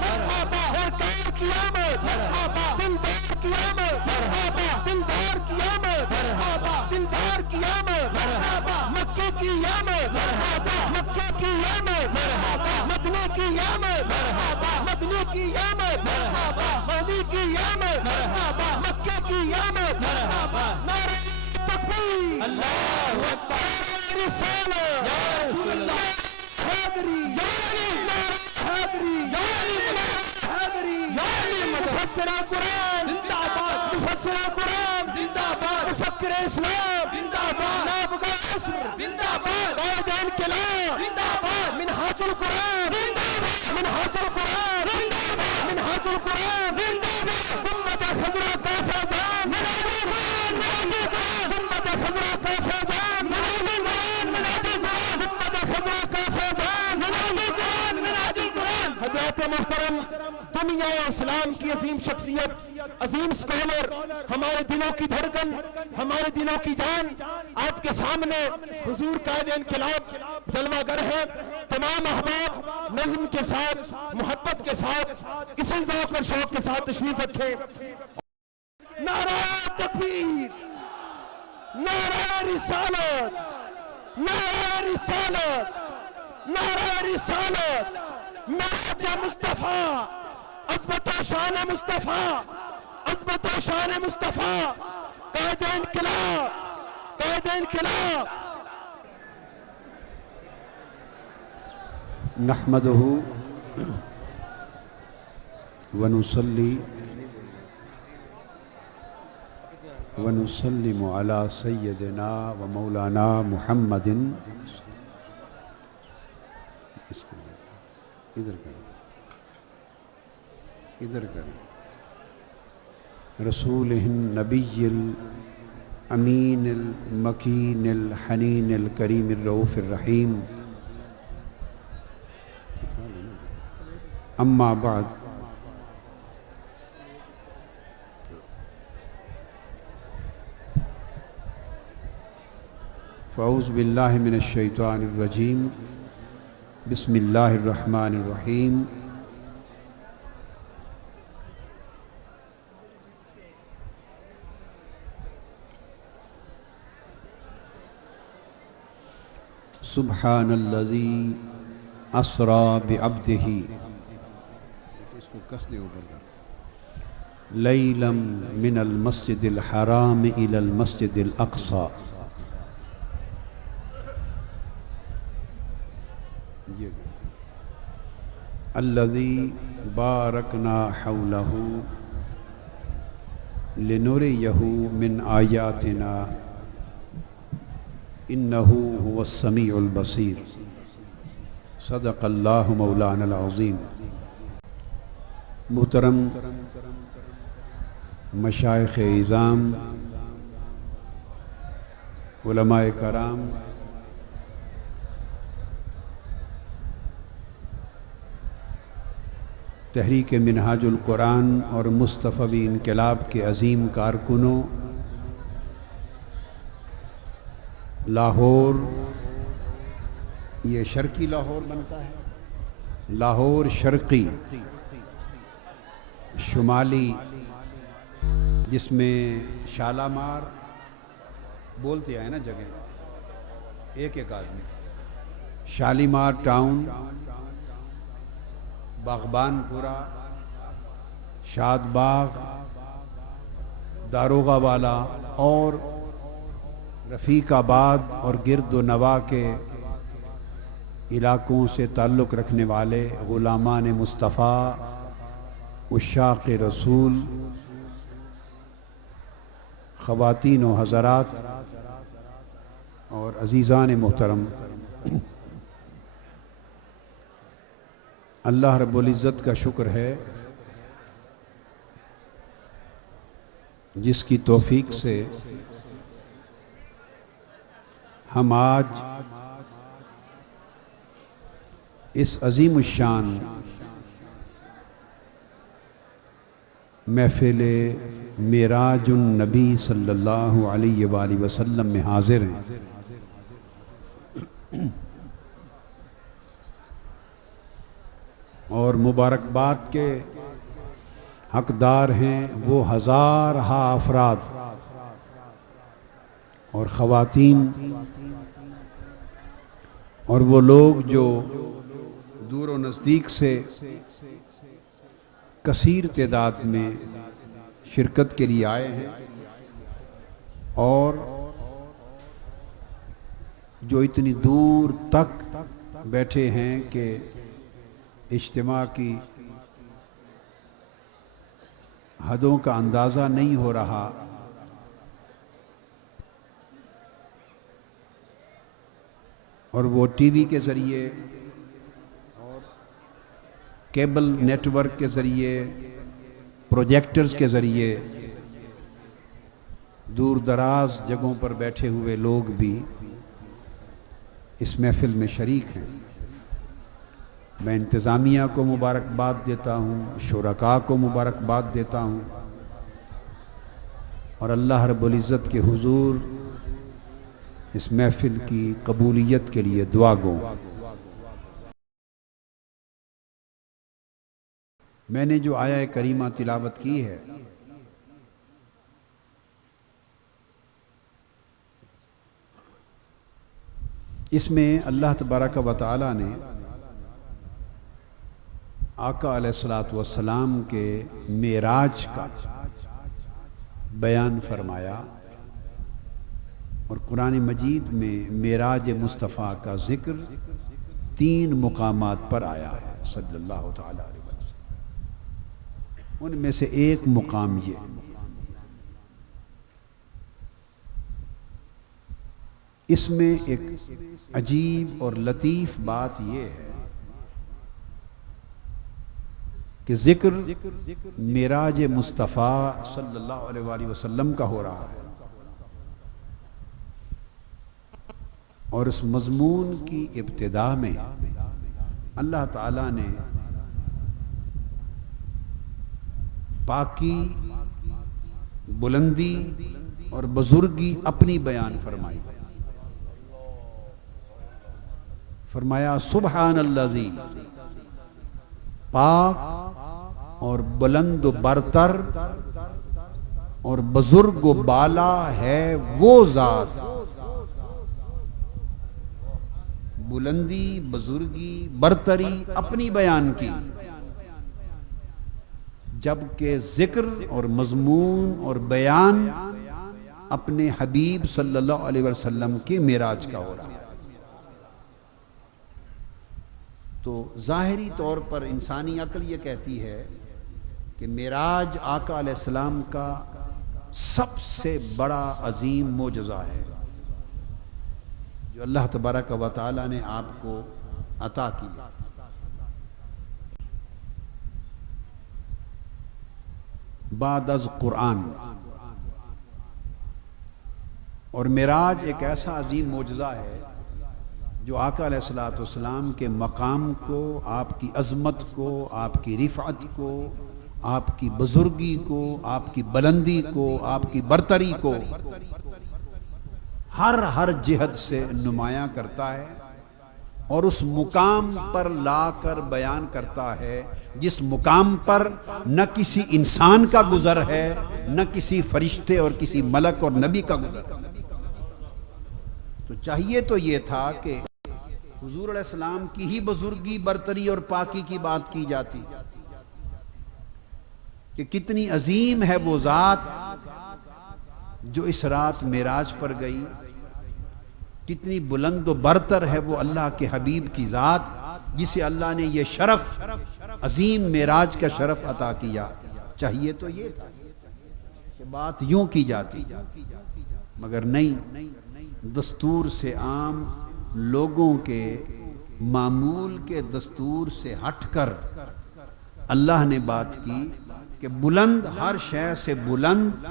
مرحبا سرکار کی آمد مرحبا دلدار کی آمد مرحبا دلدار کی آمد مرحبا دلدار کی آمد مرحبا مکے کی آمد مرحبا مکے کی آمد مرحبا مدنی کی آمد مرحبا مدنی کی آمد مرحبا مدنی کی آمد مرحبا مکے کی آمد مرحبا نعرہ تکبیر اللہ اکبر رسالت یا رسول اللہ حیدری یعنی نعرہ حیدری یعنی حیدری یعنی مفسر قرآن زندہ باد مفسر قرآن زندہ باد مفکر اسلام زندہ باد نابغہ عصر زندہ باد قائد انقلاب زندہ باد منہاج القرآن زندہ باد منہاج القرآن زندہ باد منہاج القرآن زندہ باد امت حضرت کا فیضان منہاج القرآن امت حضرت کا فیضان منہاج القرآن منہاج القرآن امت حضرت کا فیضان منہاج القرآن منہاج القرآن حضرت محترم دنیا اسلام کی عظیم شخصیت عظیم اسکالر ہمارے دلوں کی دھڑکن ہمارے دلوں کی جان آپ کے سامنے حضور قائد انقلاب جلوہ گر ہے تمام احباب نظم کے ساتھ محبت کے ساتھ اسی ذوق اور شوق کے ساتھ تشریف رکھیں نعرہ تکبیر نعرہ رسالت نعرہ رسالت نعرہ رسالت معراج مصطفیٰ عظمت و شان مصطفیٰ عظمت و شان مصطفیٰ قائد انقلاب قائد انقلاب نحمده ونصلي ونسلم على سيدنا ومولانا محمد ادھر کریں رسولہ النبی الامین المکین الحنین الکریم الرؤوف الرحیم اما بعد فاعوذ باللہ من الشیطان الرجیم بسم اللہ الرحمن الرحیم سبحان الذی اسری بعبدہ لیلا من المسجد الحرام الى المسجد الاقصى الذي باركنا حوله لنريه من آياتنا إنه هو السميع البصير صدق الله مولانا العظيم محترم مشائخ اعظام علماء کرام تحریک منہاج القرآن اور مصطفی انقلاب کے عظیم کارکنوں لاہور یہ شرقی لاہور بنتا ہے لاہور شرقی شمالی جس میں شالامار بولتے ہیں نا جگہ ایک ایک آدمی شالیمار ٹاؤن باغبان پورا شاد باغ داروغہ والا اور رفیق آباد اور گرد و نواح کے علاقوں سے تعلق رکھنے والے غلامان مصطفیٰ عشاق رسول خواتین و حضرات اور عزیزان محترم اللہ رب العزت کا شکر ہے جس کی توفیق سے ہم آج اس عظیم الشان محفل معراج النبی صلی اللہ علیہ وآلہ وسلم میں حاضر ہیں اور مبارکباد کے حقدار ہیں وہ ہزارہا افراد اور خواتین اور وہ لوگ جو دور و نزدیک سے کثیر تعداد میں شرکت کے لیے آئے ہیں، اور جو اتنی دور تک بیٹھے ہیں کہ اجتماع کی حدوں کا اندازہ نہیں ہو رہا۔ اور وہ ٹی وی کے ذریعے اور کیبل نیٹ ورک کے ذریعے، پروجیکٹرز کے ذریعے دور دراز جگہوں پر بیٹھے ہوئے لوگ بھی اس محفل میں شریک ہیں۔ میں انتظامیہ کو مبارکباد دیتا ہوں، شرکاء کو مبارکباد دیتا ہوں، اور اللہ رب العزت کے حضور اس محفل کی قبولیت کے لیے دعا گو۔ میں نے جو آیہ کریمہ تلاوت کی ہے، اس میں اللہ تبارک و تعالی نے آقا علیہ السلام کے معراج کا بیان فرمایا، اور قرآن مجید میں معراج مصطفیٰ کا ذکر 3 مقامات پر آیا ہے صلی اللہ تعالی علیہ وسلم۔ ان میں سے ایک مقام یہ، اس میں ایک عجیب اور لطیف بات یہ ہے کہ ذکر معراج مصطفیٰ صلی اللہ علیہ وآلہ وسلم کا ہو رہا ہے، اور اس مضمون کی ابتدا میں اللہ تعالیٰ نے پاکی، بلندی اور بزرگی اپنی بیان فرمائی۔ فرمایا سبحان الذی، پاک اور بلند و برتر اور بزرگ و بالا ہے وہ ذات، بلندی، بزرگی، برتری اپنی بیان کی، جبکہ ذکر اور مضمون اور بیان اپنے حبیب صلی اللہ علیہ وسلم کے معراج کا ہو رہا ہے۔ تو ظاہری طور پر انسانی عقل یہ کہتی ہے کہ معراج آقا علیہ السلام کا سب سے بڑا عظیم معجزہ ہے جو اللہ تبارک و تعالی نے آپ کو عطا کیا۔ بعد از قرآن، اور معراج ایک ایسا عظیم معجزہ ہے جو آقا علیہ السلام کے مقام کو، آپ کی عظمت کو، آپ کی رفعت کو، آپ کی بزرگی کو، آپ کی بلندی کو، آپ کی برتری کو ہر جہت سے نمایاں کرتا ہے، اور اس مقام پر لا کر بیان کرتا ہے جس مقام پر نہ کسی انسان کا گزر ہے، نہ کسی فرشتے اور کسی ملک اور نبی کا گزر ہے۔ تو چاہیے تو یہ تھا کہ حضور علیہ السلام کی ہی بزرگی، برتری اور پاکی کی بات کی جاتی کہ کتنی عظیم ہے وہ ذات جو اس رات معراج پر گئی، کتنی بلند و برتر ہے وہ اللہ کے حبیب کی ذات جسے اللہ نے یہ شرف، عظیم معراج کا شرف عطا کیا۔ چاہیے تو یہ تھا کہ بات یوں کی جاتی، مگر نہیں، دستور سے عام لوگوں کے معمول کے دستور سے ہٹ کر اللہ نے بات کی کہ بلند، ہر شے سے بلند،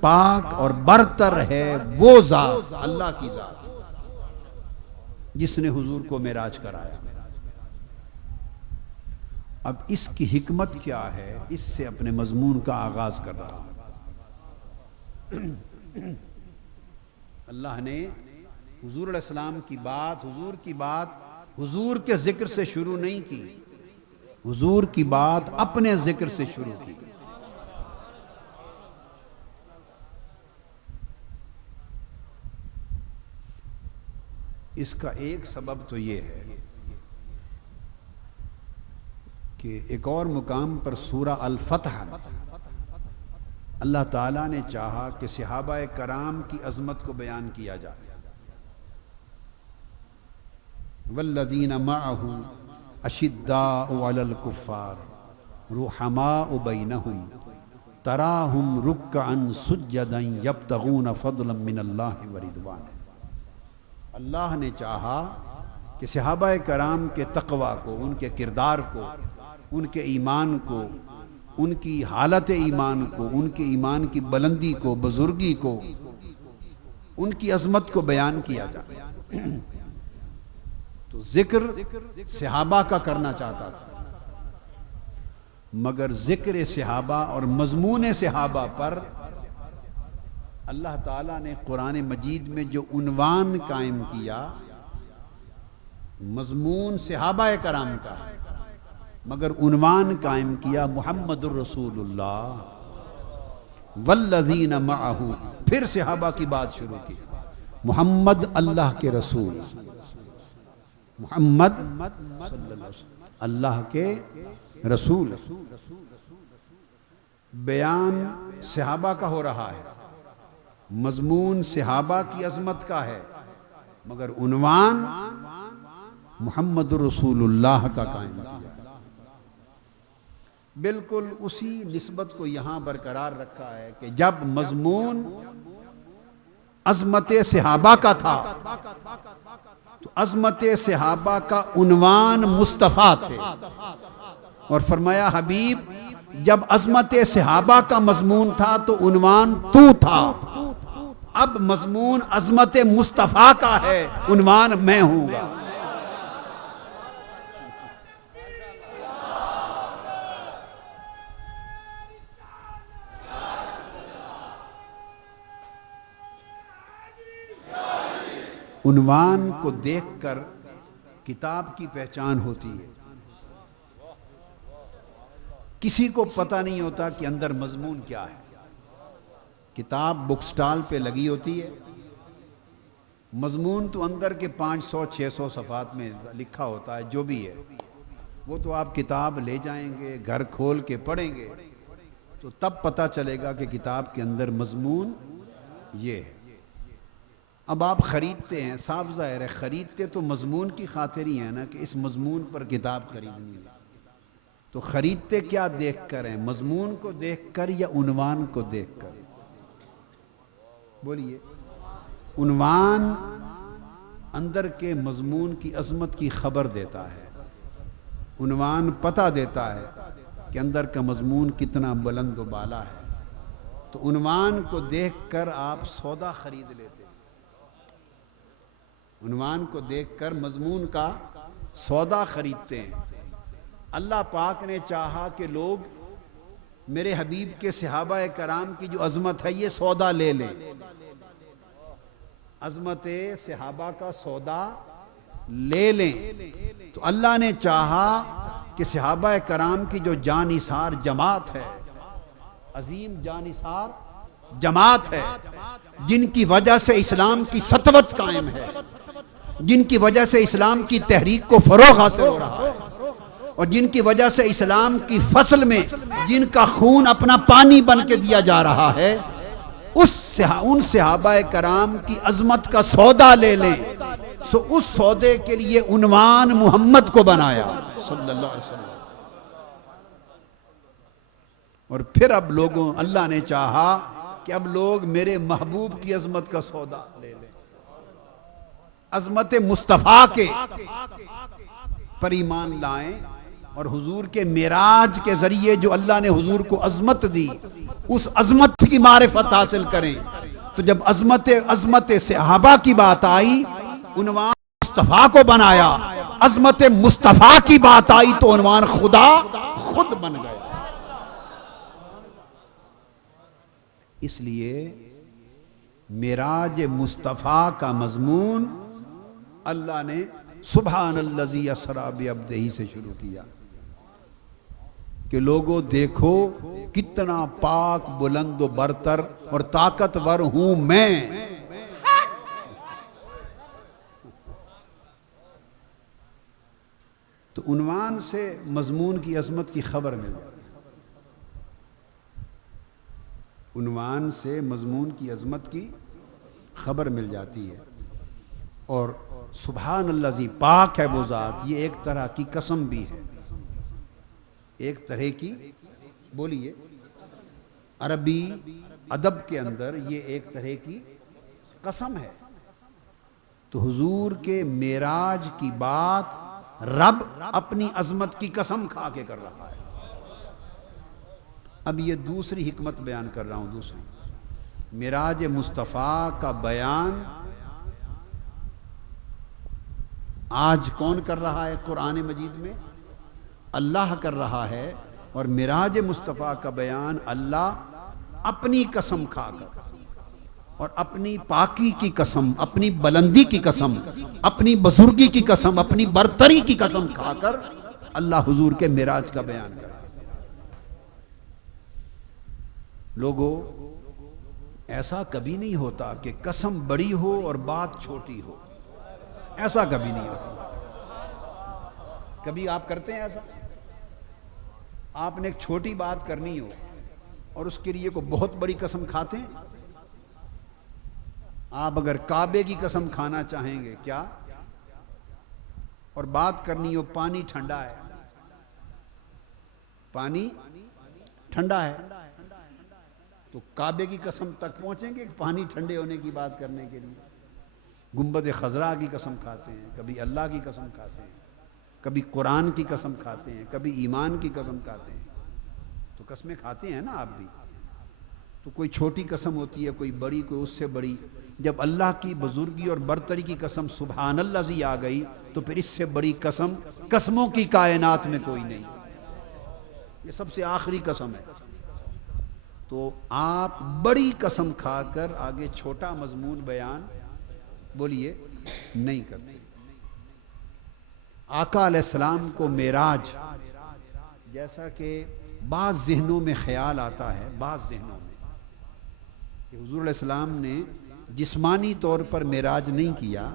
پاک اور برتر ہے وہ ذات، اللہ کی ذات جس نے حضور کو معراج کرایا۔ اب اس کی حکمت کیا ہے، اس سے اپنے مضمون کا آغاز کر رہا ہوں۔ اللہ نے حضور علیہ السلام کی بات، حضور کی بات، حضور کے ذکر سے شروع نہیں کی، حضور کی بات اپنے ذکر سے شروع کی. اس کا ایک سبب تو یہ ہے کہ ایک اور مقام پر سورہ الفتح اللہ تعالیٰ نے چاہا کہ صحابہ کرام کی عظمت کو بیان کیا جائے. والذین معہ اشداء علی الکفار رحماء بینہم تراہم رکعا سجدا یبتغون فضلا من اللہ ورضوانہ. اللہ نے چاہا کہ صحابہ کرام کے تقوی کو، ان کے کردار کو، ان کے ایمان کو، ان کی حالت ایمان کو، ان کے ایمان کی بلندی کو، بزرگی کو، ان کی عظمت کو بیان کیا جائے. تو ذکر صحابہ کا کرنا چاہتا تھا، مگر ذکر صحابہ اور مضمون صحابہ پر اللہ تعالیٰ نے قرآن مجید میں جو عنوان قائم کیا مضمون صحابہ کرام کا، مگر عنوان قائم کیا محمد الرسول اللہ والذین معہ. پھر صحابہ کی بات شروع کی. محمد اللہ کے رسول، محمد اللہ کے رسول. بیان صحابہ کا ہو رہا ہے، مضمون صحابہ کی عظمت کا ہے، مگر عنوان محمد رسول اللہ کا قائم کیا. بالکل اسی نسبت کو یہاں برقرار رکھا ہے کہ جب مضمون عظمت صحابہ کا تھا تو عظمت صحابہ کا عنوان مصطفیٰ تھے، اور فرمایا حبیب جب عظمت صحابہ کا مضمون تھا تو عنوان تو تھا، اب مضمون عظمت مصطفیٰ کا ہے، عنوان میں ہوں گا. عنوان کو دیکھ کر کتاب کی پہچان ہوتی ہے. کسی کو پتہ نہیں ہوتا کہ اندر مضمون کیا ہے. کتاب بک سٹال پہ لگی ہوتی ہے، مضمون تو اندر کے 500-600 صفحات میں لکھا ہوتا ہے، جو بھی ہے وہ تو آپ کتاب لے جائیں گے، گھر کھول کے پڑھیں گے تو تب پتہ چلے گا کہ کتاب کے اندر مضمون یہ ہے. اب آپ خریدتے ہیں، صاف ظاہر ہے خریدتے تو مضمون کی خاطر ہی ہیں نا کہ اس مضمون پر کتاب خریدنی ہے. تو خریدتے کیا دیکھ کر ہیں؟ مضمون کو دیکھ کر یا عنوان کو دیکھ کر؟ بولیے. عنوان اندر کے مضمون کی عظمت کی خبر دیتا ہے، عنوان پتہ دیتا ہے کہ اندر کا مضمون کتنا بلند و بالا ہے. تو عنوان کو دیکھ کر آپ سودا خرید لیتے ہیں، عنوان کو دیکھ کر مضمون کا سودا خریدتے ہیں. اللہ پاک نے چاہا کہ لوگ میرے حبیب کے صحابہ کرام کی جو عظمت ہے یہ سودا لے لیں. عظمت صحابہ کا سودا لے لیں. تو اللہ نے چاہا کہ صحابہ کرام کی جو جانثار جماعت ہے، عظیم جانثار جماعت ہے، جن کی وجہ سے اسلام کی سطوت قائم ہے، جن کی وجہ سے اسلام کی تحریک کو فروغ حاصل ہو رہا ہے، اور جن کی وجہ سے اسلام کی فصل میں جن کا خون اپنا پانی بن کے دیا جا رہا ہے، ان صحابہ کرام کی عظمت کا سودا لے لیں. سو اس سودے کے لیے عنوان محمد کو بنایا صلی اللہ علیہ وسلم. اور پھر اب لوگوں اللہ نے چاہا کہ اب لوگ میرے محبوب کی عظمت کا سودا لے لیں، عظمت مصطفیٰ کے پر ایمان لائیں، اور حضور کے معراج کے ذریعے جو اللہ نے حضور کو عظمت دی اس عظمت کی معرفت حاصل کریں. تو جب عظمت صحابہ کی بات آئی عنوان مصطفیٰ کو بنایا، عظمت مصطفیٰ کی بات آئی تو عنوان خدا خود بن گیا. اس لیے معراج مصطفیٰ کا مضمون اللہ نے سبحان الذی اسری بعبدہ سے شروع کیا. کہ لوگوں دیکھو کتنا پاک بلند و برتر اور طاقتور ہوں میں. تو عنوان سے مضمون کی عظمت کی خبر مل جاتی ہے. عنوان سے مضمون کی عظمت کی خبر مل جاتی ہے. اور سبحان اللہ زی پاک ہے وہ ذات، یہ ایک طرح کی قسم بھی ہے. ایک طرح کی، بولیے، عربی ادب کے اندر یہ ایک طرح کی قسم ہے. تو حضور کے معراج کی بات رب اپنی عظمت کی قسم کھا کے کر رہا ہے. اب یہ دوسری حکمت بیان کر رہا ہوں. دوسری معراج مصطفیٰ کا بیان آج کون کر رہا ہے قرآن مجید میں؟ اللہ کر رہا ہے. اور معراج مصطفیٰ کا بیان اللہ اپنی قسم کھا کر اور اپنی پاکی کی قسم، اپنی بلندی کی قسم، اپنی بزرگی کی قسم، اپنی برتری کی قسم کھا کر اللہ حضور کے معراج کا بیان کر. لوگوں، ایسا کبھی نہیں ہوتا کہ قسم بڑی ہو اور بات چھوٹی ہو. ایسا کبھی نہیں ہوتا. کبھی آپ کرتے ہیں ایسا؟ آپ نے ایک چھوٹی بات کرنی ہو اور اس کے لیے کو بہت بڑی قسم کھاتے ہیں. آپ اگر کعبے کی قسم کھانا چاہیں گے کیا، اور بات کرنی ہو پانی ٹھنڈا ہے، پانی ٹھنڈا ہے، تو کعبے کی قسم تک پہنچیں گے پانی ٹھنڈے ہونے کی بات کرنے کے لیے؟ گنبد خضراء کی قسم کھاتے ہیں، کبھی اللہ کی قسم کھاتے ہیں، کبھی قرآن کی قسم کھاتے ہیں، کبھی ایمان کی قسم کھاتے ہیں. تو قسمیں کھاتے ہیں نا آپ بھی. تو کوئی چھوٹی قسم ہوتی ہے، کوئی بڑی، کوئی اس سے بڑی. جب اللہ کی بزرگی اور برتری کی قسم سبحان اللہ زی آ گئی تو پھر اس سے بڑی قسم قسموں کی کائنات میں کوئی نہیں. یہ سب سے آخری قسم ہے. تو آپ بڑی قسم کھا کر آگے چھوٹا مضمون بیان، بولیے، نہیں کرتے. آقا علیہ السلام کو معراج، جیسا کہ بعض ذہنوں میں خیال آتا ہے، بعض ذہنوں میں، کہ حضور علیہ السلام نے جسمانی طور پر معراج نہیں کیا،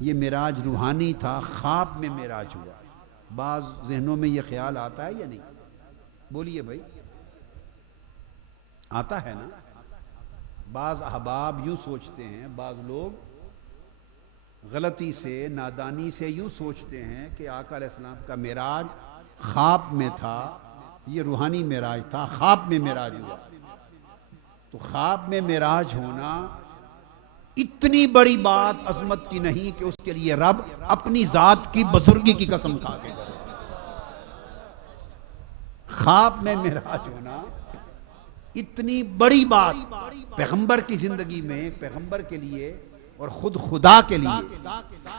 یہ معراج روحانی تھا، خواب میں معراج ہوا. بعض ذہنوں میں یہ خیال آتا ہے یا نہیں؟ بولیے بھائی، آتا ہے نا؟ بعض احباب یوں سوچتے ہیں، بعض لوگ غلطی سے، نادانی سے یوں سوچتے ہیں کہ آقا علیہ السلام کا معراج خواب میں تھا، یہ روحانی معراج تھا، خواب میں معراج ہوا. تو خواب میں معراج ہونا اتنی بڑی بات عظمت کی نہیں کہ اس کے لیے رب اپنی ذات کی بزرگی کی قسم کھا کے کرے. خواب میں معراج ہونا اتنی بڑی بات پیغمبر کی زندگی میں، پیغمبر کے لیے اور خود خدا کے لیے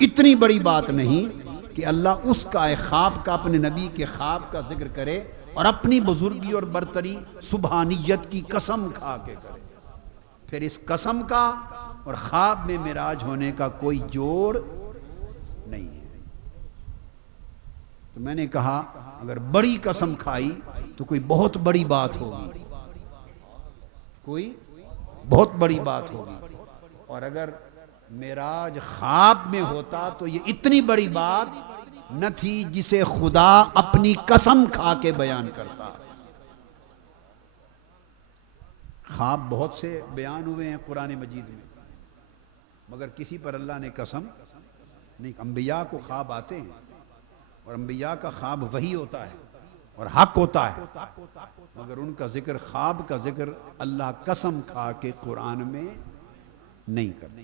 اتنی بڑی بات نہیں کہ اللہ اس کا خواب کا، اپنے نبی کے خواب کا ذکر کرے اور اپنی بزرگی اور برتری سبحانیت کی قسم کھا کے کرے. پھر اس قسم کا اور خواب میں معراج ہونے کا کوئی جوڑ نہیں ہے. تو میں نے کہا اگر بڑی قسم کھائی تو کوئی بہت بڑی بات ہوگی، کوئی بہت بڑی بات ہوگی. اور اگر معراج خواب میں ہوتا تو یہ اتنی بڑی بات نہ تھی جسے خدا اپنی قسم کھا کے بیان کرتا. خواب بہت سے بیان ہوئے ہیں قرآن مجید میں، مگر کسی پر اللہ نے قسم نہیں. انبیاء کو خواب آتے ہیں اور انبیاء کا خواب وحی ہوتا ہے اور حق ہوتا ہے، مگر ان کا ذکر، خواب کا ذکر اللہ قسم کھا کے قرآن میں نہیں کرتا.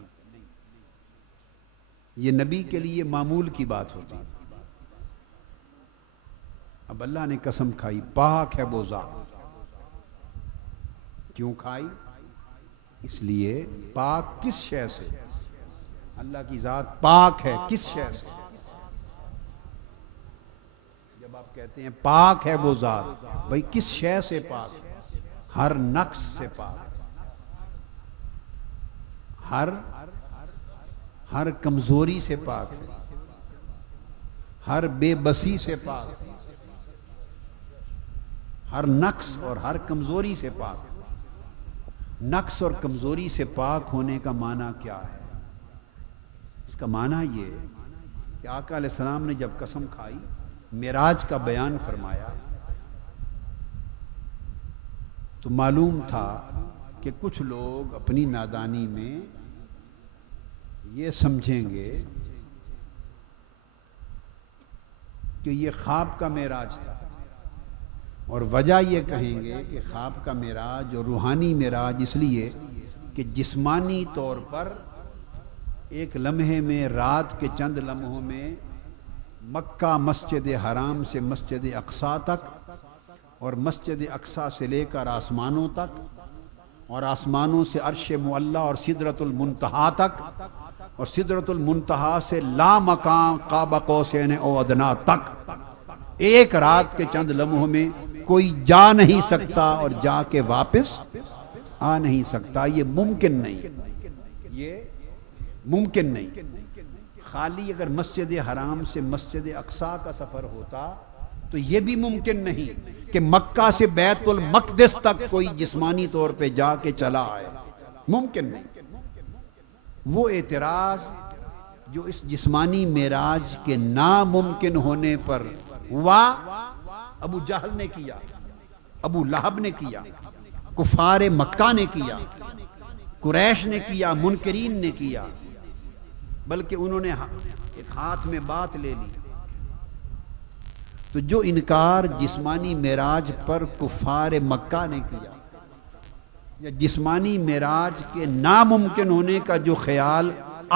یہ نبی کے لیے معمول کی بات ہوتی. اب اللہ نے قسم کھائی، پاک ہے وہ ذات. کیوں کھائی؟ اس لیے پاک کس شے سے؟ اللہ کی ذات پاک ہے کس شے سے؟ جب آپ کہتے ہیں پاک ہے وہ ذات، بھائی کس شے سے پاک؟ ہر نقص سے پاک، ہر کمزوری سے پاک، ہر بے بسی سے پاک، ہر نقص اور ہر کمزوری سے پاک. نقص اور کمزوری سے پاک ہونے کا معنی کیا ہے؟ اس کا معنی یہ کہ آقا علیہ السلام نے جب قسم کھائی، معراج کا بیان فرمایا، تو معلوم تھا کہ کچھ لوگ اپنی نادانی میں یہ سمجھیں گے کہ یہ خواب کا معراج تھا، اور وجہ یہ کہیں گے کہ خواب کا معراج اور روحانی معراج اس لیے کہ جسمانی طور پر ایک لمحے میں، رات کے چند لمحوں میں مکہ مسجد حرام سے مسجد اقصی تک، اور مسجد اقصی سے لے کر آسمانوں تک، اور آسمانوں سے عرش معلیٰ اور سدرۃ المنتہا تک، اور سدرۃ المنتہا سے لا مکان قاب قوسین او ادنیٰ تک، ایک رات کے چند لمحوں میں کوئی جا نہیں سکتا اور جا کے واپس آ نہیں سکتا. یہ ممکن نہیں، یہ ممکن نہیں. خالی اگر مسجد حرام سے مسجد اقصی کا سفر ہوتا تو یہ بھی ممکن نہیں کہ مکہ سے بیت المقدس تک کوئی جسمانی طور پہ جا کے چلا آئے. ممکن نہیں. وہ اعتراض جو اس جسمانی معراج کے ناممکن ہونے پر ہوا، ابو جہل نے کیا، ابو لہب نے کیا، کفار مکہ نے کیا، قریش نے کیا، منکرین نے کیا، بلکہ انہوں نے ایک ہاتھ میں بات لے لی. تو جو انکار جسمانی معراج پر کفار مکہ نے کیا، یا جسمانی معراج کے ناممکن ہونے کا جو خیال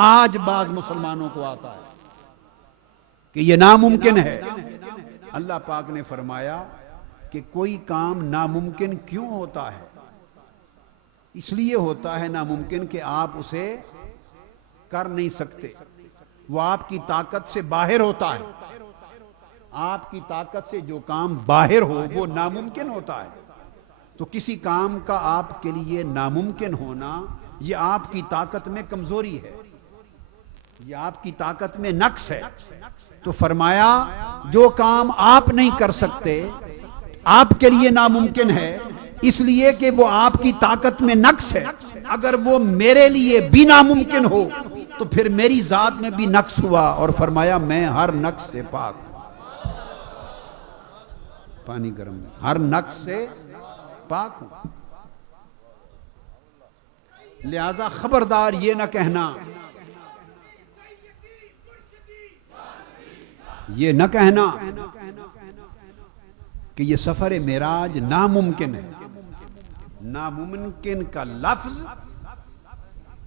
آج بعض مسلمانوں کو آتا ہے کہ یہ ناممکن ہے، اللہ پاک نے فرمایا کہ کوئی کام ناممکن کیوں ہوتا ہے؟ اس لیے ہوتا ہے ناممکن کہ آپ اسے کر نہیں سکتے، وہ آپ کی طاقت سے باہر ہوتا ہے. آپ کی طاقت سے جو کام باہر ہو وہ ناممکن ہوتا ہے. تو کسی کام کا آپ کے لیے ناممکن ہونا یہ آپ کی طاقت میں کمزوری ہے، یہ آپ کی طاقت میں نقص ہے. تو فرمایا جو کام آپ نہیں کر سکتے آپ کے لیے ناممکن ہے، اس لیے کہ وہ آپ کی طاقت میں نقص ہے. اگر وہ میرے لیے بھی ناممکن ہو تو پھر میری ذات میں بھی نقص ہوا. اور فرمایا میں ہر نقص سے پاک ہوں. پانی گرم ہے. ہر نقص سے پاک ہوں. لہذا خبردار یہ نہ کہنا، یہ نہ کہنا کہ یہ سفر معراج ناممکن ہے. ناممکن کا لفظ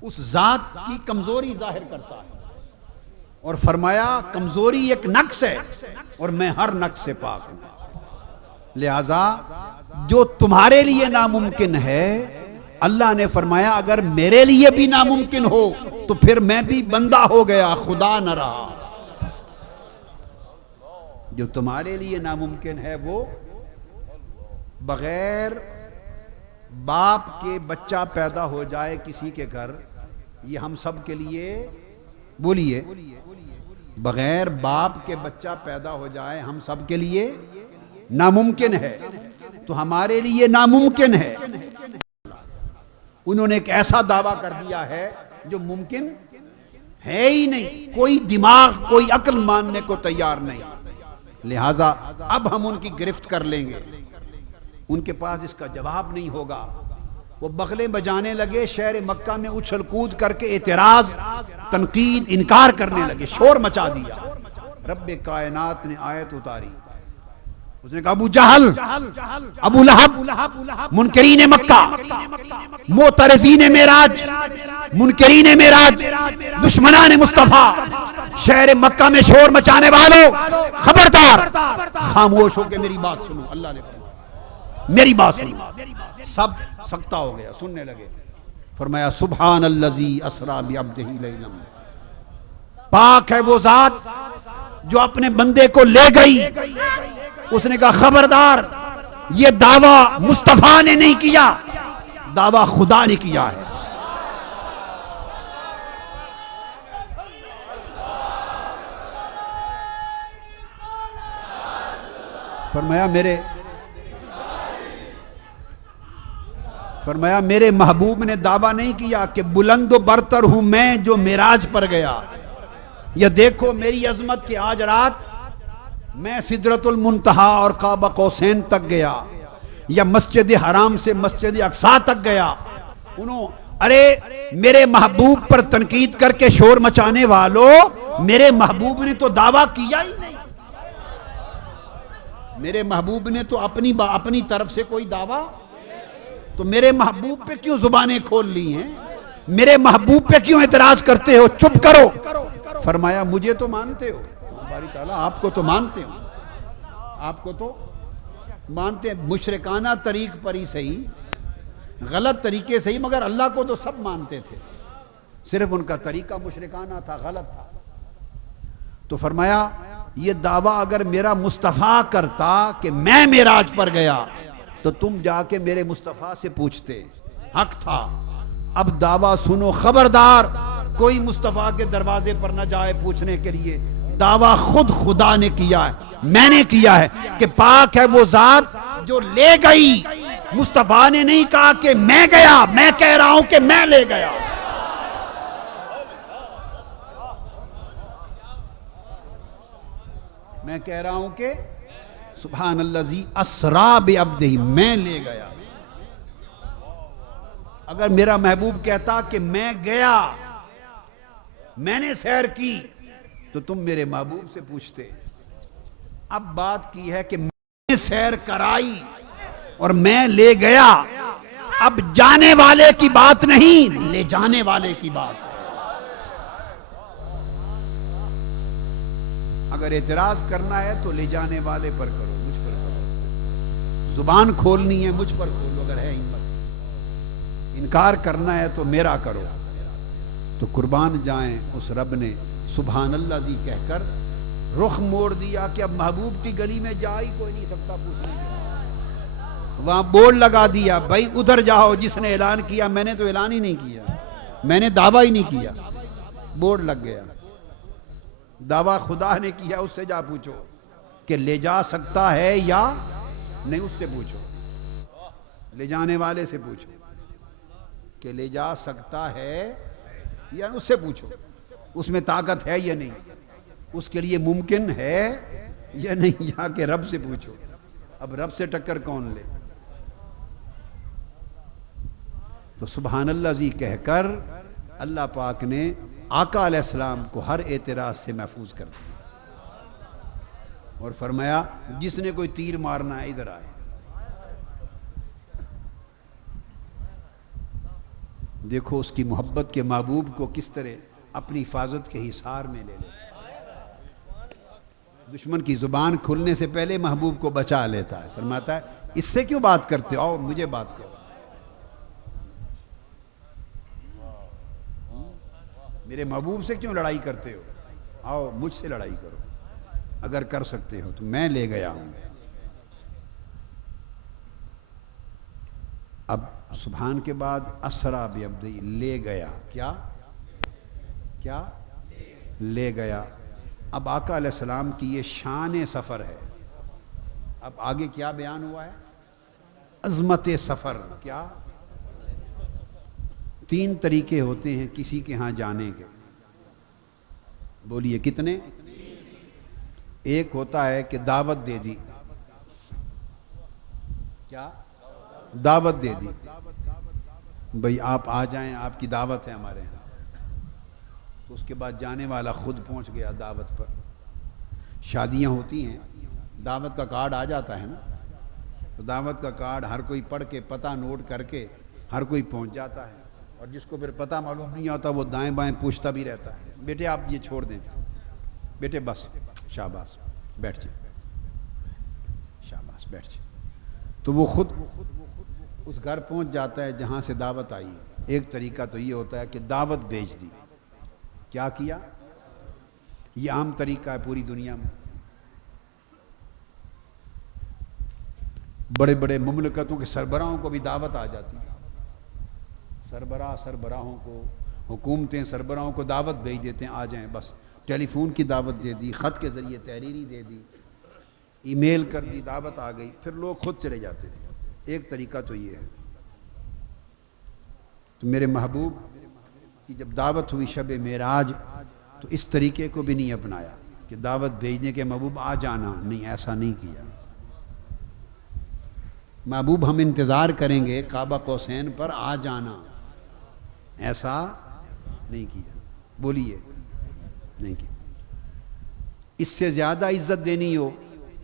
اس ذات کی کمزوری ظاہر کرتا ہے. اور فرمایا کمزوری ایک نقص ہے اور میں ہر نقص سے پاک ہوں. لہذا جو تمہارے لیے ناممکن ہے، اللہ نے فرمایا اگر میرے لیے بھی ناممکن ہو تو پھر میں بھی بندہ ہو گیا، خدا نہ رہا. جو تمہارے لیے ناممکن ہے وہ بغیر باپ کے بچہ پیدا ہو جائے کسی کے گھر، یہ ہم سب کے لیے، بولیے، بغیر باپ کے بچہ پیدا ہو جائے ہم سب کے لیے ناممکن ہے. تو ہمارے لیے ناممکن ہے. انہوں نے ایک ایسا دعویٰ کر دیا ہے جو ممکن ہے ہی نہیں. کوئی دماغ، کوئی عقل ماننے کو تیار نہیں. لہٰذا اب ہم ان کی گرفت کر لیں گے. ان کے پاس اس کا جواب نہیں ہوگا. وہ بغلیں بجانے لگے، شہر مکہ میں اچھل کود کر کے اعتراض، تنقید، انکار کرنے لگے، شور مچا دیا. رب کائنات نے آیت اتاری. اس نے کہا ابو جہل، ابو لہب، منکرین مکہ، معترضین معراج، منکرین معراج، دشمنان مصطفیٰ، شہر مکہ میں شور مچانے والوں، خبردار خاموش ہو کے میری بات سنو. اللہ نے فرمایا میری بات سنو. سب سکتہ ہو گیا، سننے لگے. فرمایا سبحان الذی اسریٰ بعبدہ لیلا، پاک ہے وہ ذات جو اپنے بندے کو لے گئی. اس نے کہا خبردار، یہ دعویٰ مصطفیٰ نے نہیں کیا، دعویٰ خدا نے کیا ہے. فرمایا فرمایا میرے محبوب نے دعویٰ نہیں کیا کہ بلند و برتر ہوں میں جو معراج پر گیا، یا دیکھو میری عظمت کہ آج رات میں سدرۃ المنتہا اور قاب قوسین تک گیا، یا مسجد حرام سے مسجد اقصیٰ تک گیا۔ ارے میرے محبوب پر تنقید کر کے شور مچانے والوں، میرے محبوب نے تو دعویٰ کیا ہی نہیں، میرے محبوب نے تو اپنی طرف سے کوئی دعویٰ، تو میرے محبوب پہ کیوں زبانیں کھول لی ہیں؟ میرے محبوب پہ کیوں اعتراض کرتے ہو؟ چپ کرو۔ فرمایا مجھے تو مانتے ہو، باری تعالیٰ آپ کو تو مانتے ہو، آپ کو تو مانتے ہیں، مشرکانہ طریق پر ہی صحیح، غلط طریقے سے ہی، مگر اللہ کو تو سب مانتے تھے، صرف ان کا طریقہ مشرکانہ تھا، غلط تھا۔ تو فرمایا یہ دعویٰ اگر میرا مصطفیٰ کرتا کہ میں معراج پر گیا تو تم جا کے میرے مصطفیٰ سے پوچھتے، حق تھا۔ اب دعویٰ سنو، خبردار کوئی مصطفیٰ کے دروازے پر نہ جائے پوچھنے کے لیے، دعویٰ خود خدا نے کیا ہے، میں نے کیا ہے کہ پاک ہے وہ ذات جو لے گئی۔ مصطفیٰ نے نہیں کہا کہ میں گیا، میں کہہ رہا ہوں کہ میں لے گیا۔ میں کہہ رہا ہوں کہ سبحان الذی اسریٰ بعبدہ، میں لے گیا۔ اگر میرا محبوب کہتا کہ میں گیا، میں نے سیر کی، تو تم میرے محبوب سے پوچھتے۔ اب بات کی ہے کہ میں نے سیر کرائی اور میں لے گیا، اب جانے والے کی بات نہیں، لے جانے والے کی بات ہے۔ اگر اعتراض کرنا ہے تو لے جانے والے پر کرو، مجھ پر کرو۔ زبان کھولنی ہے مجھ پر کھولو اگر ہے ہمت، انکار کرنا ہے تو میرا کرو۔ تو قربان جائیں اس رب نے سبحان اللہ دی کہہ کر رخ موڑ دیا کہ اب محبوب کی گلی میں جا ہی کوئی نہیں سکتا پوچھنے کے، وہاں بورڈ لگا دیا، بھائی ادھر جاؤ، جس نے اعلان کیا، میں نے تو اعلان ہی نہیں کیا، میں نے دعویٰ ہی نہیں کیا، بورڈ لگ گیا۔ دعویٰ خدا نے کیا، اس سے جا پوچھو کہ لے جا سکتا ہے یا نہیں، اس سے پوچھو، لے جانے والے سے پوچھو کہ لے جا سکتا ہے یا اس سے پوچھو، اس میں طاقت ہے یا نہیں، اس کے لیے ممکن ہے یا نہیں، جا کے رب سے پوچھو۔ اب رب سے ٹکر کون لے؟ تو سبحان اللہ زی کہہ کر اللہ پاک نے آقا علیہ السلام کو ہر اعتراض سے محفوظ کر دیا اور فرمایا جس نے کوئی تیر مارنا ہے ادھر آئے۔ دیکھو اس کی محبت کے محبوب کو کس طرح اپنی حفاظت کے حصار میں لے لے، دشمن کی زبان کھلنے سے پہلے محبوب کو بچا لیتا ہے، فرماتا ہے اس سے کیوں بات کرتے ہو، آؤ مجھے بات کرو۔ میرے محبوب سے کیوں لڑائی کرتے ہو، آؤ مجھ سے لڑائی کرو، اگر کر سکتے ہو تو میں لے گیا ہوں۔ اب سبحان کے بعد اسریٰ بعبدہ، لے گیا، کیا لے گیا۔ اب آقا علیہ السلام کی یہ شان سفر ہے۔ اب آگے کیا بیان ہوا ہے؟ عظمت سفر۔ کیا؟ 3 طریقے ہوتے ہیں کسی کے ہاں جانے کے، بولیے کتنے؟ ایک ہوتا ہے کہ دعوت دے دی، کیا دعوت دے دی، بھئی آپ آ جائیں، آپ کی دعوت ہے ہمارے ہاں، تو اس کے بعد جانے والا خود پہنچ گیا دعوت پر۔ شادیاں ہوتی ہیں، دعوت کا کارڈ آ جاتا ہے نا، تو دعوت کا کارڈ ہر کوئی پڑھ کے پتہ نوٹ کر کے ہر کوئی پہنچ جاتا ہے، اور جس کو پھر پتہ معلوم نہیں ہوتا وہ دائیں بائیں پوچھتا بھی رہتا ہے، بیٹے آپ یہ چھوڑ دیں، بیٹے بس شاباش بیٹھ جائیں، شاباش بیٹھ جائیں، تو وہ خود اس گھر پہنچ جاتا ہے جہاں سے دعوت آئی۔ ایک طریقہ تو یہ ہوتا ہے کہ دعوت بھیج دی، کیا کیا؟ یہ عام طریقہ ہے پوری دنیا میں، بڑے بڑے مملکتوں کے سربراہوں کو بھی دعوت آ جاتی ہے، سربراہوں کو، حکومتیں سربراہوں کو دعوت بھیج دیتے ہیں، آ جائیں، بس ٹیلی فون کی دعوت دے دی، خط کے ذریعے تحریری دے دی، ای میل کر دی، دعوت آ گئی، پھر لوگ خود چلے جاتے ہیں۔ ایک طریقہ تو یہ ہے۔ تو میرے محبوب کی جب دعوت ہوئی شب معراج تو اس طریقے کو بھی نہیں اپنایا کہ دعوت بھیجنے کے محبوب آ جانا، نہیں، ایسا نہیں کیا۔ محبوب ہم انتظار کریں گے کعبہ قوسین پر آ جانا، ایسا نہیں کیا۔ بولیے، نہیں کیا۔ اس سے زیادہ عزت دینی ہو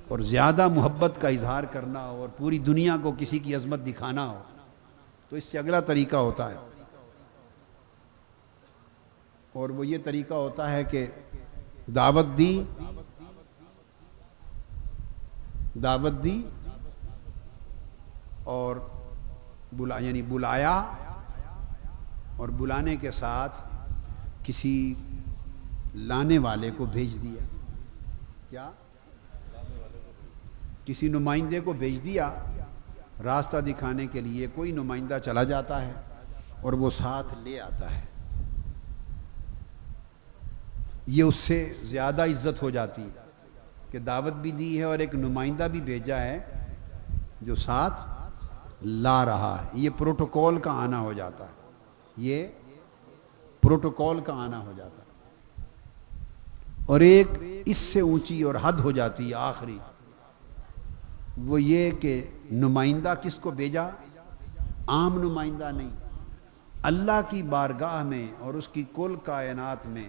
اور زیادہ محبت کا اظہار کرنا ہو اور پوری دنیا کو کسی کی عظمت دکھانا ہو تو اس سے اگلا طریقہ ہوتا ہے، اور وہ یہ طریقہ ہوتا ہے کہ دعوت دی اور بلایا اور بلانے کے ساتھ کسی لانے والے کو بھیج دیا، کیا؟ کسی نمائندے کو بھیج دیا راستہ دکھانے کے لیے، کوئی نمائندہ چلا جاتا ہے اور وہ ساتھ لے آتا ہے، یہ اس سے زیادہ عزت ہو جاتی ہے کہ دعوت بھی دی ہے اور ایک نمائندہ بھی بھیجا ہے جو ساتھ لا رہا ہے۔ یہ پروٹوکول کا آنا ہو جاتا ہے، یہ پروٹوکول کا آنا ہو جاتا ہے۔ اور ایک اس سے اونچی اور حد ہو جاتی ہے آخری، وہ یہ کہ نمائندہ کس کو بھیجا؟ عام نمائندہ نہیں، اللہ کی بارگاہ میں اور اس کی کل کائنات میں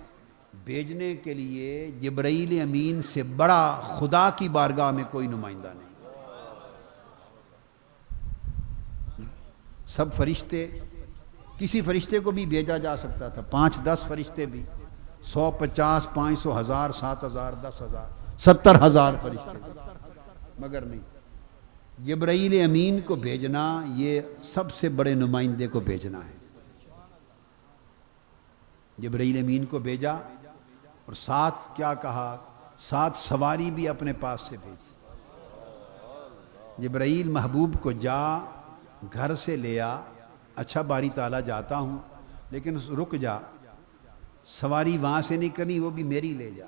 بھیجنے کے لیے جبرائیل امین سے بڑا خدا کی بارگاہ میں کوئی نمائندہ نہیں۔ سب فرشتے، کسی فرشتے کو بھی بھیجا جا سکتا تھا، 5-10 فرشتے بھی، 100 50 500 1000 7000 10000 70000 فرشتے، مگر نہیں، جبرائیل امین کو بھیجنا یہ سب سے بڑے نمائندے کو بھیجنا ہے۔ جبرائیل امین کو بھیجا اور ساتھ کیا کہا؟ ساتھ سواری بھی اپنے پاس سے بھیجی۔ جبرائیل محبوب کو جا گھر سے لیا، اچھا باری تعالیٰ جاتا ہوں لیکن رک جا، سواری وہاں سے نہیں کرنی، وہ بھی میری لے جا،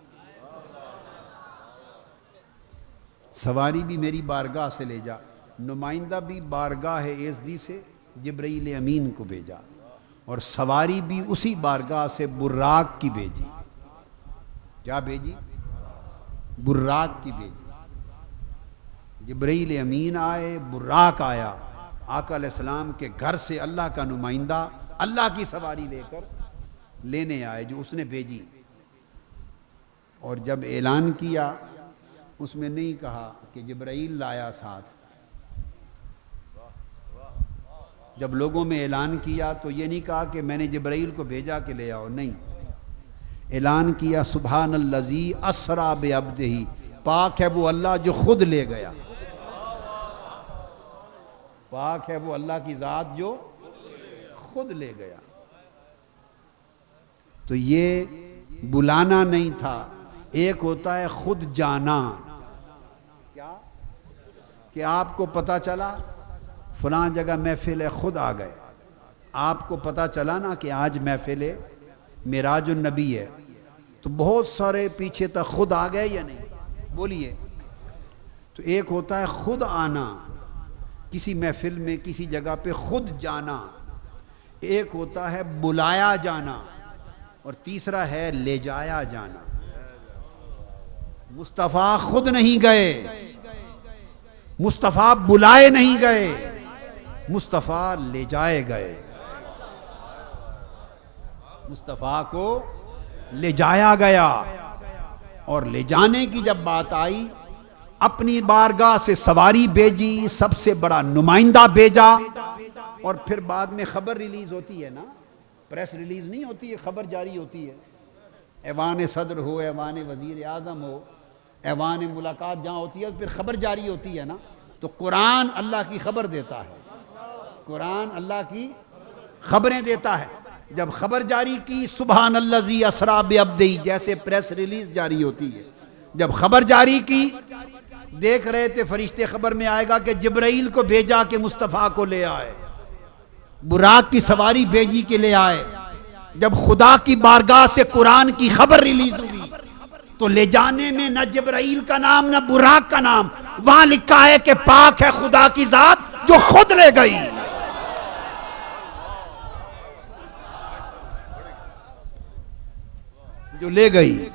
سواری بھی میری بارگاہ سے لے جا۔ نمائندہ بھی بارگاہ ایزدی سے جبرائیل امین کو بھیجا اور سواری بھی اسی بارگاہ سے براق کی بھیجی۔ کیا بھیجی؟ براق کی بھیجی۔ جبرائیل امین آئے، براق آیا، آقا علیہ السلام کے گھر سے اللہ کا نمائندہ اللہ کی سواری لے کر لینے آئے جو اس نے بھیجی۔ اور جب اعلان کیا اس میں نہیں کہا کہ جبرائیل لایا ساتھ، جب لوگوں میں اعلان کیا تو یہ نہیں کہا کہ میں نے جبرائیل کو بھیجا کہ لے آؤ، نہیں، اعلان کیا سبحان الذی اسری بعبدہ، پاک ہے وہ اللہ جو خود لے گیا، پاک ہے وہ اللہ کی ذات جو خود لے گیا۔ تو یہ بلانا نہیں تھا، ایک ہوتا ہے خود جانا، کیا کہ آپ کو پتہ چلا فلاں جگہ محفل ہے، خود آ گئے، آپ کو پتہ چلا نا کہ آج محفل ہے معراج النبی ہے، تو بہت سارے پیچھے تک خود آ گئے یا نہیں؟ بولیے۔ تو ایک ہوتا ہے خود آنا کسی محفل میں کسی جگہ پہ خود جانا، ایک ہوتا ہے بلایا جانا، اور تیسرا ہے لے جایا جانا۔ مصطفیٰ خود نہیں گئے، مصطفیٰ بلائے نہیں گئے، مصطفیٰ لے جائے گئے، مصطفیٰ کو لے جایا گیا۔ اور لے جانے کی جب بات آئی، اپنی بارگاہ سے سواری بھیجی، سب سے بڑا نمائندہ بھیجا، اور پھر بعد میں خبر ریلیز ہوتی ہے نا، پریس ریلیز نہیں ہوتی ہے، خبر جاری ہوتی ہے، ایوان صدر ہو، ایوان وزیر اعظم ہو، ایوان ملاقات جہاں ہوتی ہے پھر خبر جاری ہوتی ہے نا۔ تو قرآن اللہ کی خبر دیتا ہے، قرآن اللہ کی خبریں دیتا ہے۔ جب خبر جاری کی سبحان الذی اسری بعبدہ، جیسے پریس ریلیز جاری ہوتی ہے، جب خبر جاری کی، دیکھ رہے تھے فرشتے خبر میں آئے گا کہ جبرائیل کو بھیجا کہ مصطفیٰ کو لے آئے، براق کی سواری بھیجی کہ لے آئے۔ جب خدا کی بارگاہ سے قرآن کی خبر ریلیز ہوئی تو لے جانے میں نہ جبرائیل کا نام نہ براق کا نام، وہاں لکھا ہے کہ پاک ہے خدا کی ذات جو خود لے گئی۔ جو لے گئی.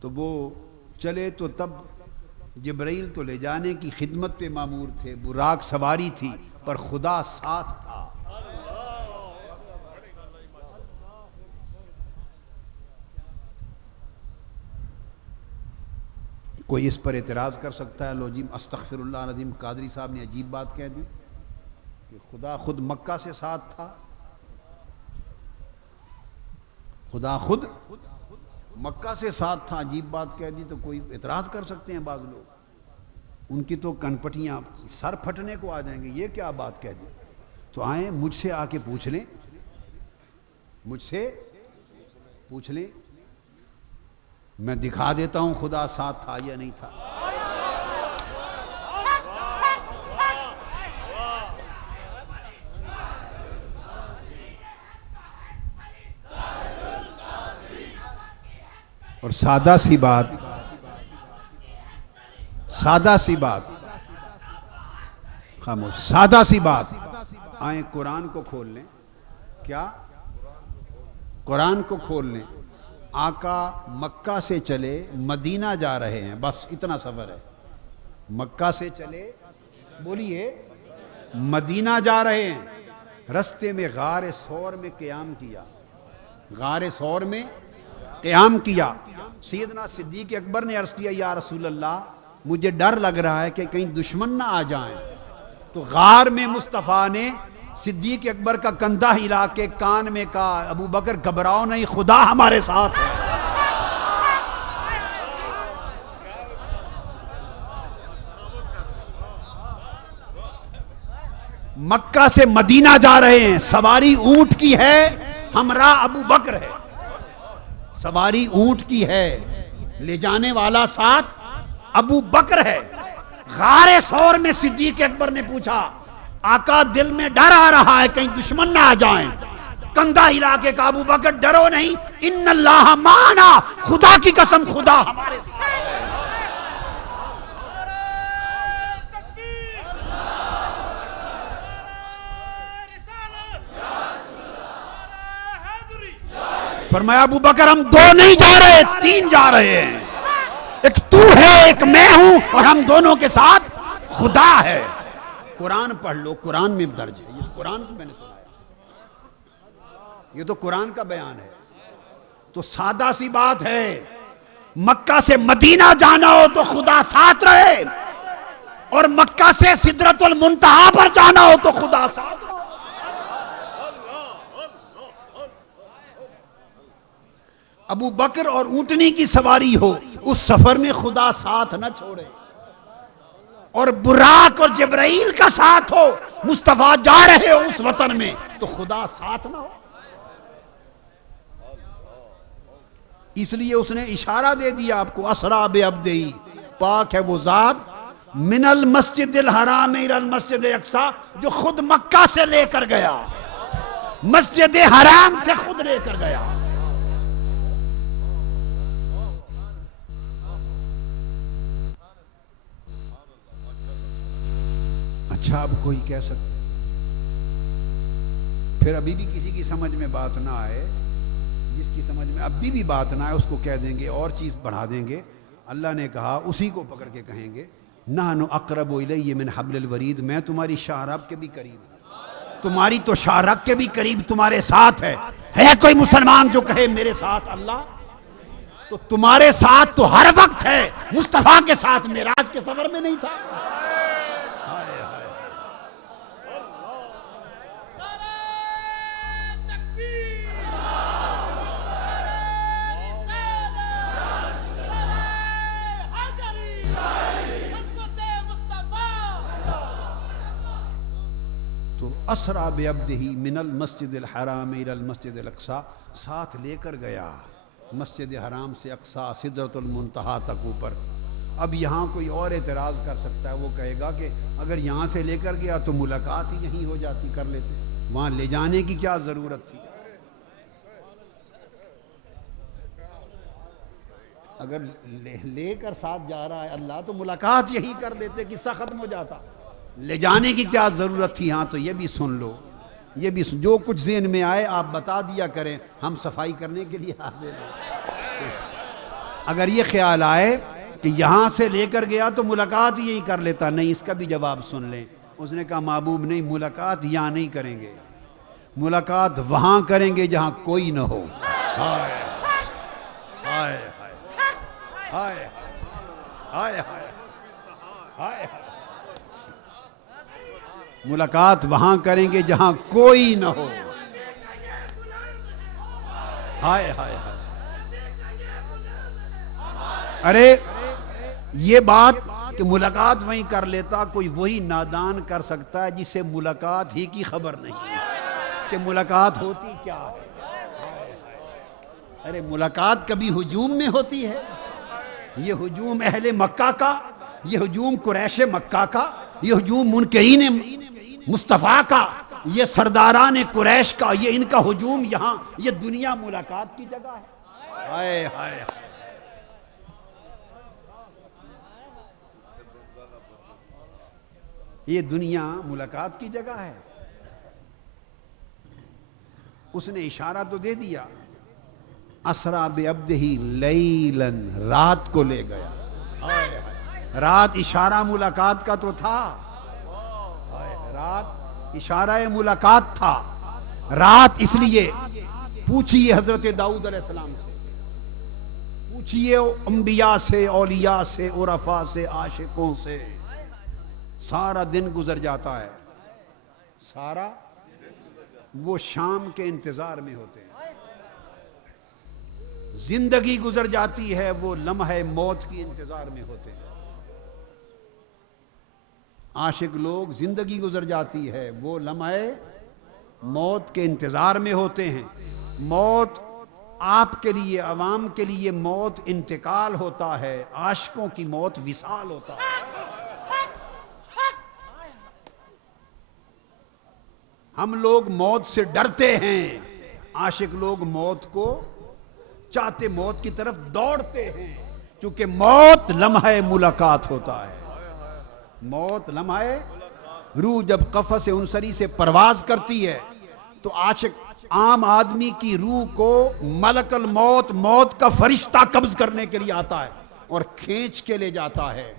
تو وہ چلے تو تب جبرائیل تو لے جانے کی خدمت پہ مامور تھے، براق سواری تھی، پر خدا ساتھ تھا. کوئی اس پر اعتراض کر سکتا ہے؟ لو جی استغفر اللہ العظیم، قادری صاحب نے عجیب بات کہہ دی کہ خدا خود مکہ سے ساتھ تھا. خدا خود مکہ سے ساتھ تھا، عجیب بات کہہ دی. تو کوئی اعتراض کر سکتے ہیں بعض لوگ، ان کی تو کنپٹیاں سر پھٹنے کو آ جائیں گے، یہ کیا بات کہہ دی. تو آئیں مجھ سے آ کے پوچھ لیں، مجھ سے پوچھ لیں، میں دکھا دیتا ہوں خدا ساتھ تھا یا نہیں تھا. اور سادہ سی بات خاموش، سادہ سی بات، آئیں قرآن کو کھول لیں. کیا؟ قرآن کو کھول لیں. آقا مکہ سے چلے مدینہ جا رہے ہیں، بس اتنا سفر ہے. مکہ سے چلے، بولیے، مدینہ جا رہے ہیں. رستے میں غار ثور میں قیام کیا، غار ثور میں قیام کیا. سیدنا صدیق اکبر نے عرض کیا یا رسول اللہ مجھے ڈر لگ رہا ہے کہ کہیں دشمن نہ آ جائیں. تو غار میں مصطفیٰ نے صدیق اکبر کا کندھا ہلا کے کان میں کہا ابو بکر گھبراؤ نہیں، خدا ہمارے ساتھ ہے. مکہ سے مدینہ جا رہے ہیں، سواری اونٹ کی ہے، ہمراہ ابو بکر ہے. سواری اونٹ کی ہے، لے جانے والا ساتھ ابو بکر ہے. غار ثور میں صدیق اکبر نے پوچھا آقا دل میں ڈر آ رہا ہے کہیں دشمن نہ آ جائیں. کندھا ہلا کے کہا ابو بکر ڈرو نہیں، ان اللہ معنا، خدا کی قسم خدا ہمارے ساتھ. فرمایا ابو بکر ہم دو نہیں جا رہے، تین جا رہے ہیں. ایک تو ہے، ایک میں ہوں، اور ہم دونوں کے ساتھ خدا ہے. قرآن پڑھ لو، قرآن میں درج ہے. یہ قرآن کو میں نے سنایا، یہ تو قرآن کا بیان ہے. تو سادہ سی بات ہے، مکہ سے مدینہ جانا ہو تو خدا ساتھ رہے، اور مکہ سے سدرۃ المنتہا پر جانا ہو تو خدا ساتھ رہے. ابو بکر اور اونٹنی کی سواری ہو، اس سفر میں خدا ساتھ نہ چھوڑے. اور براق اور جبرائیل کا ساتھ ہو، مصطفیٰ جا رہے ہو اس وطن میں، تو خدا ساتھ نہ ہو. اس لیے اس نے اشارہ دے دیا آپ کو، اسرا بعبدہ، پاک ہے وہ ذات من المسجد الحرام الی المسجد الاقصی، جو خود مکہ سے لے کر گیا، مسجد حرام سے خود لے کر گیا. اچھا اب کوئی کہہ سکتا، پھر ابھی بھی کسی کی سمجھ میں بات نہ آئے، جس کی سمجھ میں ابھی بھی بات نہ آئے اس کو کہہ دیں گے، اور چیز بڑھا دیں گے. اللہ نے کہا اسی کو پکڑ کے کہیں گے نحن اقرب الیہ من حبل الورید، میں تمہاری شاہ رگ کے بھی قریب ہوں، تمہاری تو شاہ رگ کے بھی قریب تمہارے ساتھ ہے. کوئی مسلمان جو کہے میرے ساتھ اللہ، تو تمہارے ساتھ تو ہر وقت ہے، مصطفیٰ کے ساتھ معراج کے سفر میں نہیں تھا. اسرا بعبدہ من المسجد الحرام الی المسجد الاقصی، ساتھ لے کر گیا مسجد حرام سے اقصی سدرۃ المنتہا تک اوپر. اب یہاں کوئی اور اعتراض کر سکتا ہے، وہ کہے گا کہ اگر یہاں سے لے کر گیا تو ملاقات ہی یہیں ہو جاتی، کر لیتے، وہاں لے جانے کی کیا ضرورت تھی. اگر لے کر ساتھ جا رہا ہے اللہ تو ملاقات یہی کر لیتے، قصہ ختم ہو جاتا. لے جانے کی کیا ضرورت تھی. ہاں تو یہ بھی سن لو یہ بھی جو کچھ ذہن میں آئے آپ بتا دیا کریں، ہم صفائی کرنے کے لیے حاضر ہیں۔ اگر یہ خیال آئے کہ یہاں سے لے کر گیا تو ملاقات یہی کر لیتا، نہیں، اس کا بھی جواب سن لیں۔ اس نے کہا محبوب نہیں، ملاقات یہاں نہیں کریں گے، ملاقات وہاں کریں گے جہاں کوئی نہ ہو۔ ہائے ہائے ہائے ہائے ہائے ہائے، ملاقات وہاں کریں گے جہاں کوئی نہ ہو۔ ہائے ہائے ہائے، ارے یہ بات کہ ملاقات وہیں کر لیتا، کوئی وہی نادان کر سکتا ہے جسے ملاقات ہی کی خبر نہیں ہے کہ ملاقات ہوتی کیا ہے۔ ارے ملاقات کبھی ہجوم میں ہوتی ہے؟ یہ ہجوم اہل مکہ کا، یہ ہجوم قریش مکہ کا، یہ ہجوم منکرین مصطفیٰ کا، یہ سرداران قریش کا، یہ ان کا ہجوم یہاں، یہ دنیا ملاقات کی جگہ ہے۔ ہائے ہائے، یہ دنیا ملاقات کی جگہ ہے۔ اس نے اشارہ تو دے دیا، اسرا بعبدہ لیلاً، رات کو لے گیا۔ رات اشارہ ملاقات کا تو تھا، رات اشارہ ملاقات تھا۔ رات اس لیے پوچھئے حضرت داؤد علیہ السلام سے، پوچھئے انبیاء سے، اولیاء سے، عرفاء سے، عاشقوں سے، سارا دن گزر جاتا ہے، سارا وہ شام کے انتظار میں ہوتے ہیں، زندگی گزر جاتی ہے، وہ لمحہ موت کی انتظار میں ہوتے ہیں۔ عاشق لوگ زندگی گزر جاتی ہے، وہ لمحہ موت کے انتظار میں ہوتے ہیں۔ موت آپ کے لیے، عوام کے لیے موت انتقال ہوتا ہے، عاشقوں کی موت وصال ہوتا ہے۔ ہم لوگ موت سے ڈرتے ہیں، عاشق لوگ موت کو چاہتے، موت کی طرف دوڑتے ہیں، کیونکہ موت لمحہ ملاقات ہوتا ہے۔ موت لمحہ، روح جب قفس انصری سے پرواز کرتی ہے تو عاشق، عام آدمی کی روح کو ملک الموت، موت کا فرشتہ قبض کرنے کے لیے آتا ہے اور کھینچ کے لے جاتا ہے۔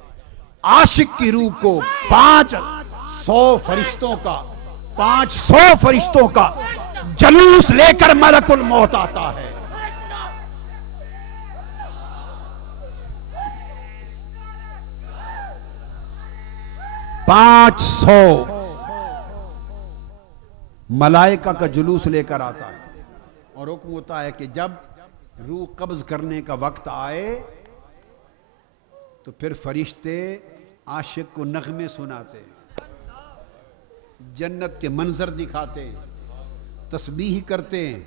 عاشق کی روح کو 500 فرشتوں کا جلوس لے کر ملک الموت آتا ہے۔ 500 ملائکہ کا جلوس لے کر آتا ہے اور حکم ہوتا ہے کہ جب روح قبض کرنے کا وقت آئے تو پھر فرشتے عاشق کو نغمے سناتے، جنت کے منظر دکھاتے، تسبیح کرتے ہیں،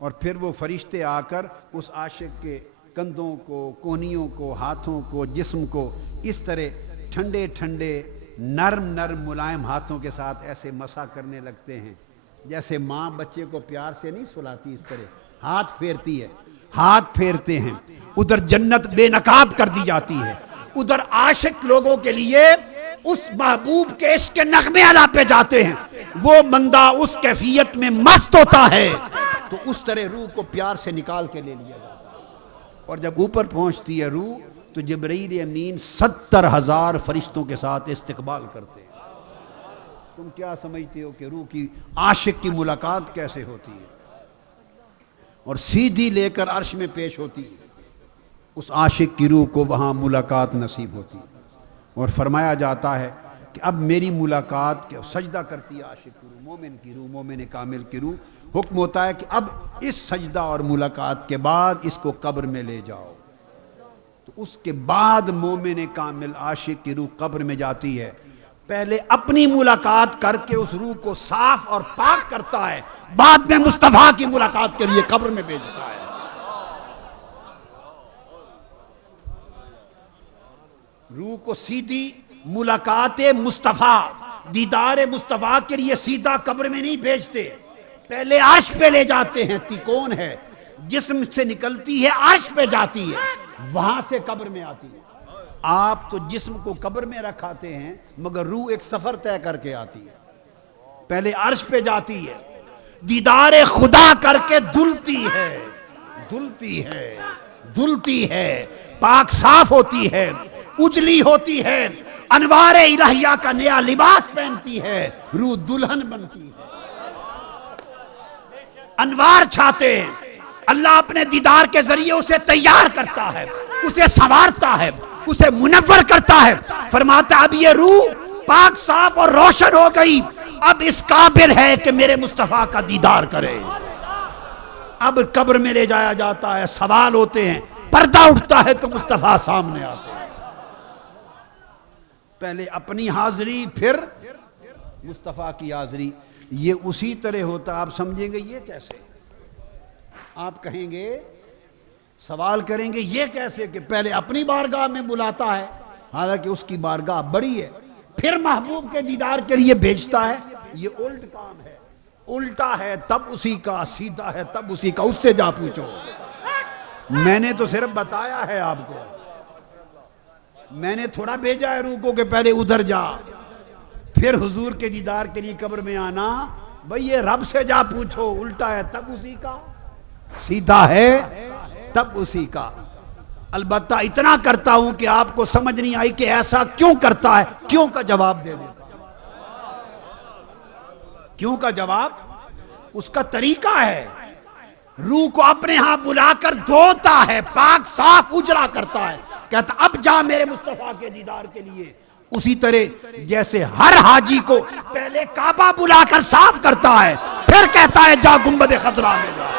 اور پھر وہ فرشتے آ کر اس عاشق کے کندھوں کو، کونیوں کو، ہاتھوں کو، جسم کو اس طرح ٹھنڈے ٹھنڈے نرم نرم ملائم ہاتھوں کے ساتھ ایسے مسا کرنے لگتے ہیں، جیسے ماں بچے کو پیار سے نہیں سلاتی، اس طرح ہاتھ پھیرتی ہے، ہاتھ پھیرتے ہیں۔ ادھر جنت بے نقاب کر دی جاتی ہے، ادھر عاشق لوگوں کے لیے اس محبوب کے عشق کے نغمے اعلیٰ پہ جاتے ہیں، وہ بندہ اس کیفیت میں مست ہوتا ہے تو اس طرح روح کو پیار سے نکال کے لے لیا جاتا ہے، اور جب اوپر پہنچتی ہے روح تو جبرائیل امین 70,000 فرشتوں کے ساتھ استقبال کرتے ہیں۔ تم کیا سمجھتے ہو کہ روح کی، عاشق کی ملاقات کیسے ہوتی ہے؟ اور سیدھی لے کر عرش میں پیش ہوتی ہے، اس عاشق کی روح کو وہاں ملاقات نصیب ہوتی ہے، اور فرمایا جاتا ہے کہ اب میری ملاقات کے سجدہ کرتی ہے عاشق کی روح، مومن کی روح، مومن کامل کی روح۔ حکم ہوتا ہے کہ اب اس سجدہ اور ملاقات کے بعد اس کو قبر میں لے جاؤ، تو اس کے بعد مومن کامل عاشق کی روح قبر میں جاتی ہے، پہلے اپنی ملاقات کر کے اس روح کو صاف اور پاک کرتا ہے، بعد میں مصطفیٰ کی ملاقات کے لیے قبر میں بھیجتا ہے۔ روح کو سیدھی ملاقات مصطفیٰ، دیدار مصطفیٰ کے لیے سیدھا قبر میں نہیں بھیجتے، پہلے عرش پہ لے جاتے ہیں۔ کون ہے؟ جسم سے نکلتی ہے، عرش پہ جاتی ہے، وہاں سے قبر میں آتی ہے۔ آپ تو جسم کو قبر میں رکھاتے ہیں، مگر روح ایک سفر طے کر کے آتی ہے۔ پہلے عرش پہ جاتی ہے، دیدار خدا کر کے دھلتی ہے، دھلتی ہے، دھلتی ہے، پاک صاف ہوتی ہے، اجلی ہوتی ہے، انوار الہیہ کا نیا لباس پہنتی ہے، روح دلہن بنتی ہے، انوار چھاتے ہیں، اللہ اپنے دیدار کے ذریعے اسے تیار کرتا ہے، اسے سنوارتا ہے، اسے منور کرتا ہے، فرماتا ہے اب یہ روح پاک صاف اور روشن ہو گئی، اب اس قابل ہے کہ میرے مصطفیٰ کا دیدار کرے۔ اب قبر میں لے جایا جاتا ہے، سوال ہوتے ہیں، پردہ اٹھتا ہے تو مصطفیٰ سامنے آتے ہیں، پہلے اپنی حاضری پھر مصطفیٰ کی حاضری۔ یہ اسی طرح ہوتا، آپ سمجھیں گے یہ کیسے؟ آپ کہیں گے، سوال کریں گے یہ کیسے کہ پہلے اپنی بارگاہ میں بلاتا ہے، حالانکہ اس کی بارگاہ بڑی ہے، پھر محبوب کے دیدار کے لیے بھیجتا ہے۔ یہ الٹ کام ہے، الٹا ہے تب اسی کا، سیدھا ہے تب اسی کا، اس سے جا پوچھو۔ میں نے تو صرف بتایا ہے آپ کو، میں نے تھوڑا بھیجا ہے روح کو کہ پہلے ادھر جا پھر حضور کے دیدار کے لیے قبر میں آنا۔ بھئی یہ رب سے جا پوچھو، الٹا ہے تب اسی کا، سیدھا ہے تب اسی کا۔ البتہ اتنا کرتا ہوں کہ آپ کو سمجھ نہیں آئی کہ ایسا کیوں کرتا ہے، کیوں کا جواب دے دیتا۔ کیوں کا جواب اس کا طریقہ ہے، روح کو اپنے ہاں بلا کر دھوتا ہے، پاک صاف اجلا کرتا ہے، کہتا اب جا میرے مصطفیٰ کے دیدار کے لیے۔ اسی طرح جیسے ہر حاجی کو پہلے کعبہ بلا کر صاف کرتا ہے، پھر کہتا ہے جا گنبد خضرا میں جا۔